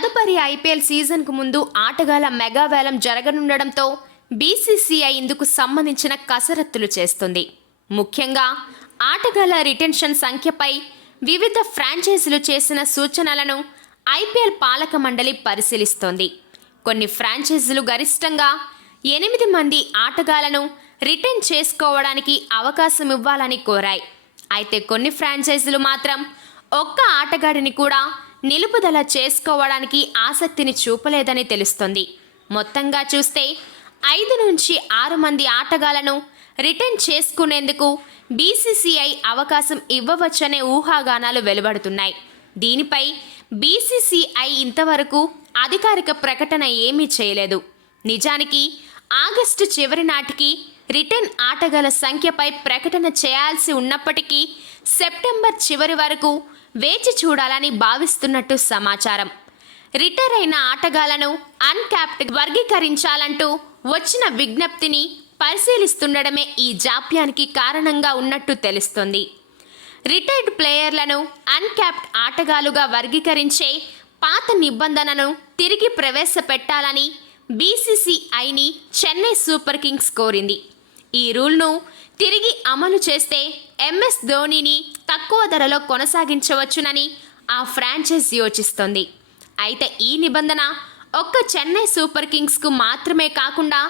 తదుపరి ఐపీఎల్ సీజన్కు ముందు ఆటగాళ్ళ మెగావేలం జరగనుండడంతో బీసీసీఐ ఇందుకు సంబంధించిన కసరత్తులు చేస్తుంది. ముఖ్యంగా ఆటగాళ్ళ రిటెన్షన్ సంఖ్యపై వివిధ ఫ్రాంచైజీలు చేసిన సూచనలను ఐపీఎల్ పాలక మండలి పరిశీలిస్తోంది. కొన్ని ఫ్రాంచైజీలు గరిష్టంగా ఎనిమిది మంది ఆటగాళ్ళను రిటర్న్ చేసుకోవడానికి అవకాశం ఇవ్వాలని కోరాయి. అయితే కొన్ని ఫ్రాంచైజీలు మాత్రం ఒక్క ఆటగాడిని కూడా నిలుపుదల చేసుకోవడానికి ఆసక్తిని చూపలేదని తెలుస్తుంది. మొత్తంగా చూస్తే ఐదు నుంచి ఆరు మంది ఆటగాళ్ళను రిటర్న్ చేసుకునేందుకు బీసీసీఐ అవకాశం ఇవ్వవచ్చనే ఊహాగానాలు వెలువడుతున్నాయి. దీనిపై బీసీసీఐ ఇంతవరకు అధికారిక ప్రకటన ఏమీ చేయలేదు. నిజానికి ఆగస్టు చివరి నాటికి రిటర్న్ ఆటగాళ్ళ సంఖ్యపై ప్రకటన చేయాల్సి ఉన్నప్పటికీ సెప్టెంబర్ చివరి వరకు వేచి చూడాలని భావిస్తున్నట్టు సమాచారం. రిటైర్ అయిన ఆటగాళ్ళను అన్క్యాప్డ్ వర్గీకరించాలంటూ వచ్చిన విజ్ఞప్తిని పరిశీలిస్తుండడమే ఈ జాప్యానికి కారణంగా ఉన్నట్టు తెలుస్తోంది. రిటైర్డ్ ప్లేయర్లను అన్క్యాప్డ్ ఆటగాళ్ళుగా వర్గీకరించే పాత నిబంధనను తిరిగి ప్రవేశపెట్టాలని బీసీసీఐని చెన్నై సూపర్ కింగ్స్ కోరింది. ఈ రూల్ను తిరిగి అమలు చేస్తే ఎంఎస్ ధోనిని తక్కువ ధరలో కొనసాగించవచ్చునని ఆ ఫ్రాంచైజ్ యోచిస్తోంది. అయితే ఈ నిబంధన ఒక్క చెన్నై సూపర్ కింగ్స్కు మాత్రమే కాకుండా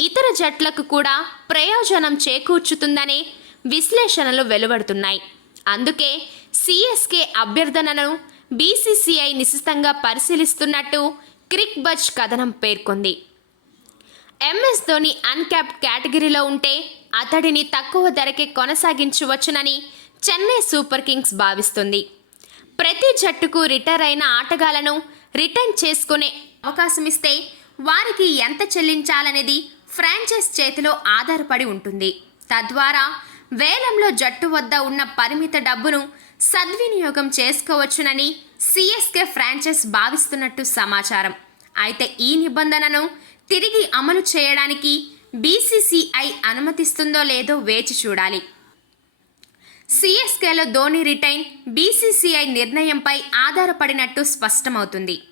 ఇతర జట్లకు కూడా ప్రయోజనం చేకూర్చుతుందనే విశ్లేషణలు వెలువడుతున్నాయి. అందుకే సిఎస్కే అభ్యర్థనను బీసీసీఐ నిశితంగా పరిశీలిస్తున్నట్టు క్రిక్ బజ్ కథనం పేర్కొంది. ఎంఎస్ ధోని అన్క్యాప్డ్ కేటగిరీలో ఉంటే అతడిని తక్కువ ధరకే కొనసాగించవచ్చునని చెన్నై సూపర్ కింగ్స్ భావిస్తుంది. ప్రతి జట్టుకు రిటైర్ అయిన ఆటగాళ్ళను రిటర్న్ చేసుకునే అవకాశం ఇస్తే వారికి ఎంత చెల్లించాలనేది ఫ్రాంచైజ్ చేతిలో ఆధారపడి ఉంటుంది. తద్వారా వేలంలో జట్టు వద్ద ఉన్న పరిమిత డబ్బును సద్వినియోగం చేసుకోవచ్చునని సిఎస్కే ఫ్రాంచైజ్ భావిస్తున్నట్టు సమాచారం. అయితే ఈ నిబంధనను తిరిగి అమలు చేయడానికి బీసీసీఐ అనుమతిస్తుందో లేదో వేచి చూడాలి. సిఎస్కేలో ధోని రిటైన్ బీసీసీఐ నిర్ణయంపై ఆధారపడినట్టు స్పష్టమవుతుంది.